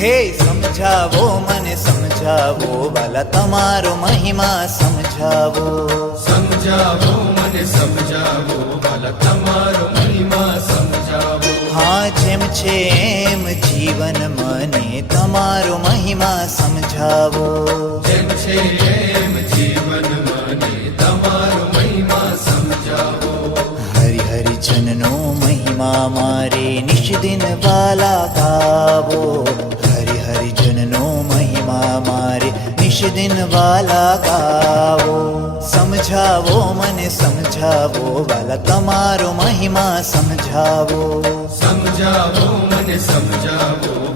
હે સમજાવો મને સમજાવો વાલા તમારો મહિમા સમજાવો. સમજાવો મને સમજાવો વાલા તમારો મહિમા સમજાવો. હા જેમ છે એમ જીવન મને તમારો મહિમા સમજાવો. જેમ છે એમ જીવન મને તમારો મહિમા સમજાવો. હરિજનનો મહિમા મારે નિષ્દિન વાલા ગાવો. હરિજનનો મહિમા મારે નિષ્દિન વાલા ગાવો. સમજાવો મને સમજાવો વાલા તમારો મહિમા સમજાવો. સમજાવો મને સમજાવો